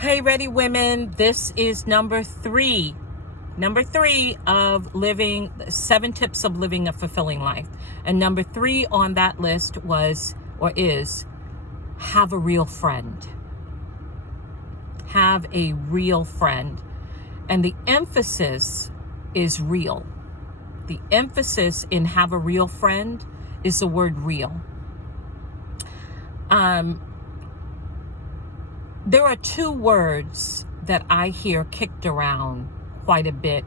Hey, ready women, this is number three of living 7 tips of living a fulfilling life. And number 3 on that list was, or is, have a real friend. Have a real friend. And the emphasis is real. The emphasis in have a real friend is the word real. There are 2 words that I hear kicked around quite a bit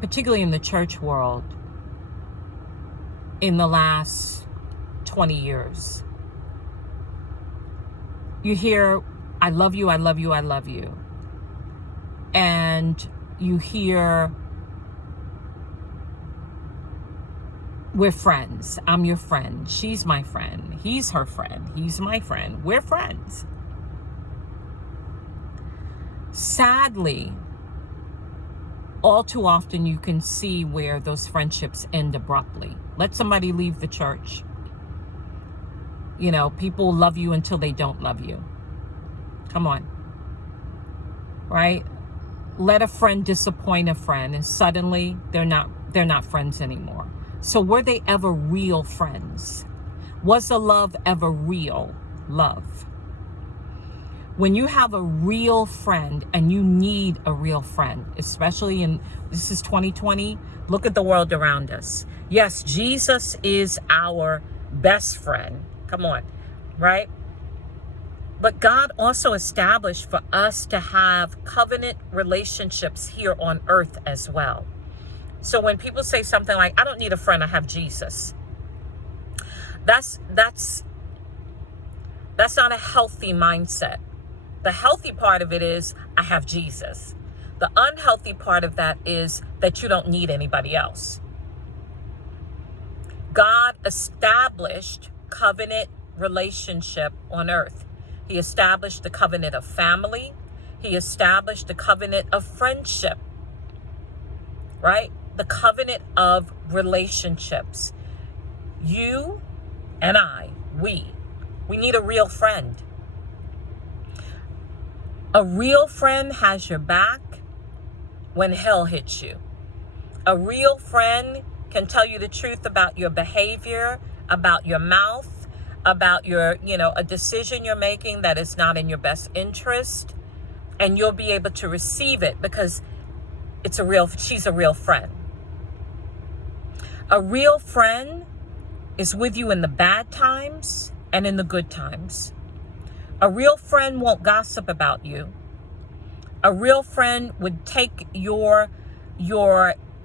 particularly in the church world in the last 20 years. You hear, I love you, I love you, I love you. And you hear, we're friends. I'm your friend. She's my friend. He's her friend. He's my friend. We're friends. Sadly, all too often you can see where those friendships end abruptly. Let somebody leave the church. You know, people love you until they don't love you. Come on. Right? Let a friend disappoint a friend and suddenly they're not friends anymore. So were they ever real friends? Was the love ever real love? When you have a real friend and you need a real friend, especially this is 2020, look at the world around us. Yes, Jesus is our best friend. Come on, right? But God also established for us to have covenant relationships here on earth as well. So when people say something like, I don't need a friend, I have Jesus. That's not a healthy mindset. The healthy part of it is, I have Jesus. The unhealthy part of that is that you don't need anybody else. God established covenant relationship on earth. He established the covenant of family. He established the covenant of friendship, right? The covenant of relationships. You and I, we need a real friend. A real friend has your back when hell hits you. A real friend can tell you the truth about your behavior, about your mouth, about your, a decision you're making that is not in your best interest. And you'll be able to receive it because she's a real friend. A real friend is with you in the bad times and in the good times. A real friend won't gossip about you. A real friend would take your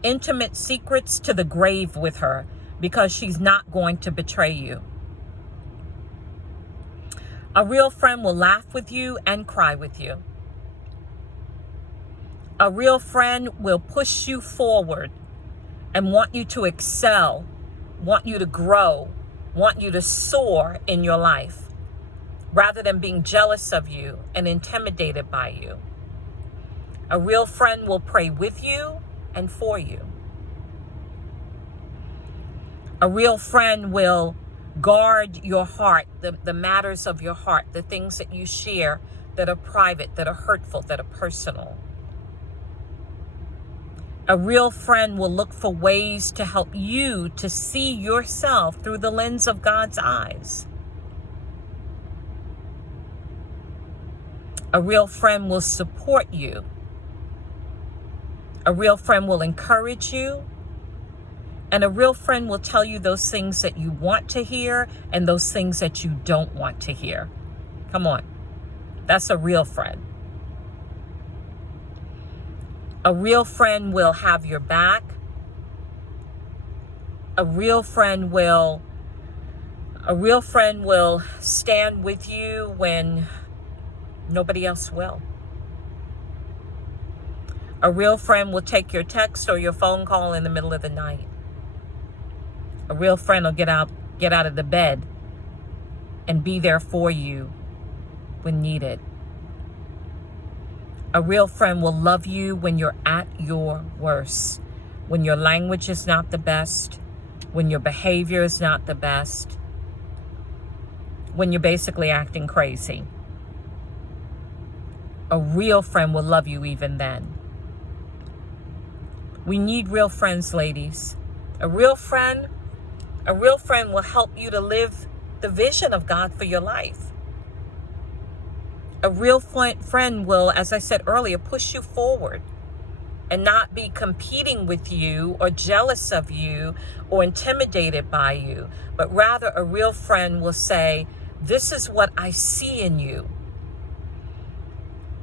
intimate secrets to the grave with her because she's not going to betray you. A real friend will laugh with you and cry with you. A real friend will push you forward and want you to excel, want you to grow, want you to soar in your life, rather than being jealous of you and intimidated by you. A real friend will pray with you and for you. A real friend will guard your heart, the matters of your heart, the things that you share that are private, that are hurtful, that are personal. A real friend will look for ways to help you to see yourself through the lens of God's eyes. A real friend will support you. A real friend will encourage you. And a real friend will tell you those things that you want to hear and those things that you don't want to hear. Come on. That's a real friend. A real friend will have your back. A real friend will stand with you when nobody else will. A real friend will take your text or your phone call in the middle of the night. A real friend will get out of the bed and be there for you when needed. A real friend will love you when you're at your worst, when your language is not the best, when your behavior is not the best, when you're basically acting crazy. A real friend will love you even then. We need real friends, ladies. A real friend will help you to live the vision of God for your life. A real friend will, as I said earlier, push you forward and not be competing with you or jealous of you or intimidated by you, but rather a real friend will say, this is what I see in you.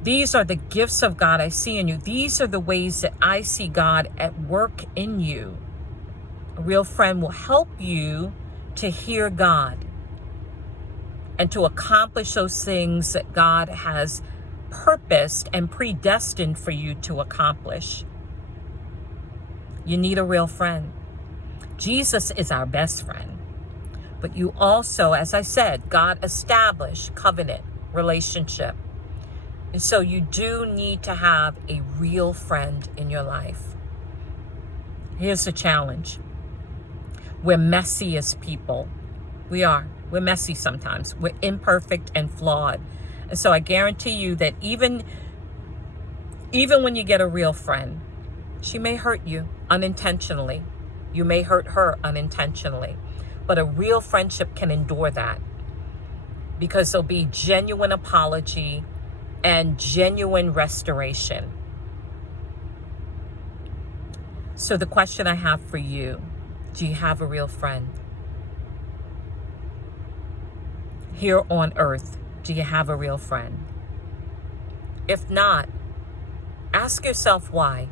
These are the gifts of God I see in you. These are the ways that I see God at work in you. A real friend will help you to hear God and to accomplish those things that God has purposed and predestined for you to accomplish. You need a real friend. Jesus is our best friend. But you also, as I said, God established covenant relationship. And so you do need to have a real friend in your life. Here's the challenge. We're messy as people. We are. We're messy sometimes. We're imperfect and flawed. And so I guarantee you that even when you get a real friend, she may hurt you unintentionally. You may hurt her unintentionally. But a real friendship can endure that because there'll be genuine apology and genuine restoration. So the question I have for you, do you have a real friend? Here on earth, do you have a real friend? If not, ask yourself why.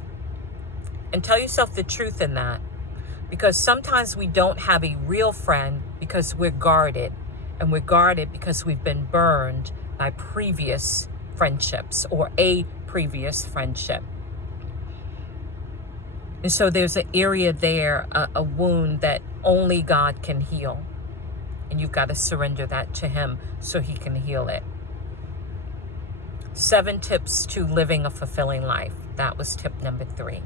And tell yourself the truth in that. Because sometimes we don't have a real friend because we're guarded. And we're guarded because we've been burned by previous friendships or a previous friendship. And so there's an area there, a wound that only God can heal. And you've got to surrender that to Him so He can heal it. 7 tips to living a fulfilling life. That was tip number 3.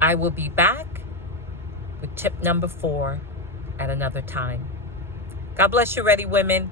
I will be back with tip number 4 at another time. God bless you, ready women.